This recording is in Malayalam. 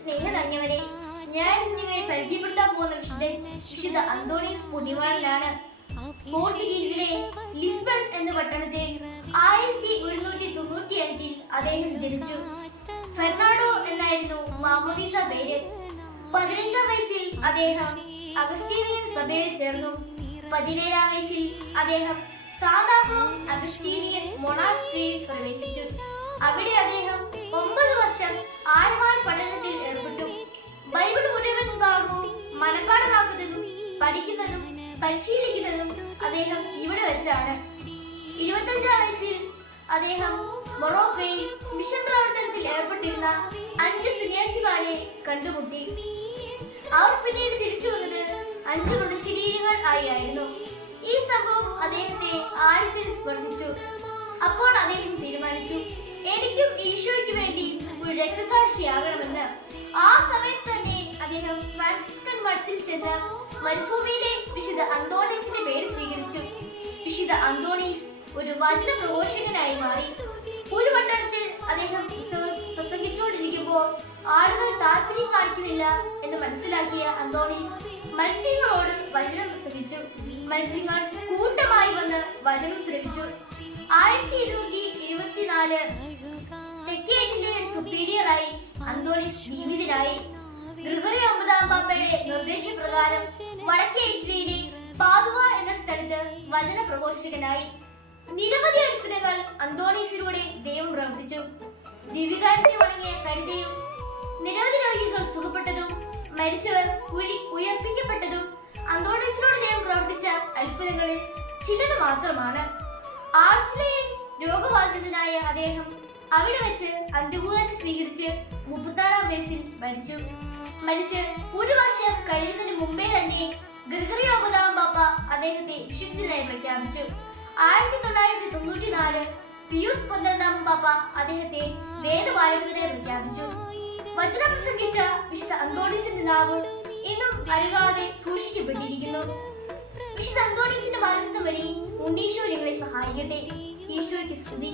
സ്നേഹ തങ്ങവരെ, ഞാൻ നിങ്ങളെ പരിചയപ്പെടുത്താൻ പോകുന്ന വിശുദ്ധ അന്തോണീസ് പുണ്യവാളനാണ്. പോർച്ചുഗീസിലെ ലിസ്ബൺ എന്ന പട്ടണത്തിൽ 1195 അദ്ദേഹം ജനിച്ചു. ഫെർണാണ്ടോ എന്നായിരുന്നു മാമോദീസ പേര്. 15-ാം വയസ്സിൽ അദ്ദേഹം അഗസ്റ്റീനിയൻ സഭയിൽ ചേർന്നു. 17-ാം വയസ്സിൽ അദ്ദേഹം സാന്താ ക്രൂസ് അഗസ്റ്റീനിയൻ മൊണാസ്ട്രിയിൽ പ്രവേശിച്ചു. അവിടെ അദ്ദേഹം 9 വർഷം ആഴമായ പഠനത്തിൽ ഏർപ്പെട്ടു. ബൈബിൾ മുഴുവൻ ഭാഗവും മനഃപാഠമാക്കുന്നതും പഠിക്കുന്നതും പരിശീലിക്കുന്നതും അദ്ദേഹം ഇവിടെ വെച്ചാണ്. 25-ാം വയസ്സിൽ അദ്ദേഹം മൊറോക്കോയിൽ മിഷൻ പ്രവർത്തനത്തിൽ ഏർപ്പെട്ടിരുന്ന 5 സന്യാസിമാരെ കണ്ടുമുട്ടി. അവർ പിന്നീട് തിരിച്ചു വന്നത് 5 മൃതശരീരങ്ങൾ ആയിരുന്നു. ഈ സംഭവം അദ്ദേഹത്തെ ആഴത്തിൽ സ്പർശിച്ചു. അപ്പോൾ അദ്ദേഹം തീരുമാനിച്ചു, എനിക്കും ഈശോയ്ക്ക് വേണ്ടി ഒരു രക്തസാക്ഷിയാകണമെന്ന്. ആ സമയത്ത് തന്നെ അദ്ദേഹം ഫ്രാൻസിസ്കൻ മഠത്തിൽ ചെന്ന് മരുഭൂമിയിലെ വിശുദ്ധ അന്തോണീസിന്റെ പേര് സ്വീകരിച്ചു. വിശുദ്ധ അന്തോണീസ് ഒരു വചന പ്രഘോഷകനായി മാറി. ഒരു പട്ടണത്തിൽ അദ്ദേഹം പ്രസംഗിച്ചുകൊണ്ടിരിക്കുമ്പോൾ ആളുകൾ താല്പര്യം കാണിക്കുന്നില്ല എന്ന് മനസ്സിലാക്കിയ അന്തോണീസ് മത്സ്യങ്ങളോട് വചനം പ്രസംഗിച്ചു. മത്സ്യങ്ങൾ കൂട്ടമായി വന്ന് വചനം ശ്രമിച്ചു. 1224 തെക്കേ ഇറ്റലിയുടെ സുപ്പീരിയറായി അന്തോണീസ് നിയമിതനായി. ഗ്രിഗറി 9-ാം പാപ്പയുടെ നിർദ്ദേശപ്രകാരം വടക്കേ ഇറ്റലിയിലെ പാദുവ എന്ന സ്ഥലത്ത് വചന പ്രഘോഷകനായി. നിരവധി അത്ഭുതങ്ങൾ അന്തോണീസിലൂടെ ദൈവം പ്രവർത്തിച്ചു. ദിവ്യകാരുണ്യം അടങ്ങിയ കരുതയും നിരവധി രോഗികൾ സുഖപ്പെട്ടതും മരിച്ചവർ ഉയർപ്പിക്കപ്പെട്ടതും അന്തോണീസിലൂടെ ദൈവം പ്രവർത്തിച്ച അത്ഭുതങ്ങളിൽ ചിലത് മാത്രമാണ്. ആർച്ചിലയിൽ രോഗബാധിതനായ അദ്ദേഹം അവിടെ വെച്ച് അന്ത്യഭൂതം സ്വീകരിച്ച് 36-ാം വയസ്സിൽ മരിച്ച് 1 വർഷം കഴിയുന്നതിന് മുമ്പേ തന്നെ ഗ്രിഗറി 9-ാം പാപ്പ അദ്ദേഹത്തെ വിശുദ്ധനായി പ്രഖ്യാപിച്ചു. 1994 പിയൂസ് 12-ാം പാപ്പ അദ്ദേഹത്തെ വേദപാരകനായി പ്രഖ്യാപിച്ചു. വചനം പ്രസംഗിച്ച വിശുദ്ധ അന്തോണീസിന്റെ നാവ് ഇന്നും അരുകാതെ സൂക്ഷിക്കപ്പെട്ടിരിക്കുന്നു. വിശുദ്ധ അന്തോണീസിന്റെ മാനസ്ഥം വഴി ഉണ്ണീശോ നിങ്ങളെ സഹായിക്കട്ടെ. ഈശോയ്ക്ക് സ്തുതി.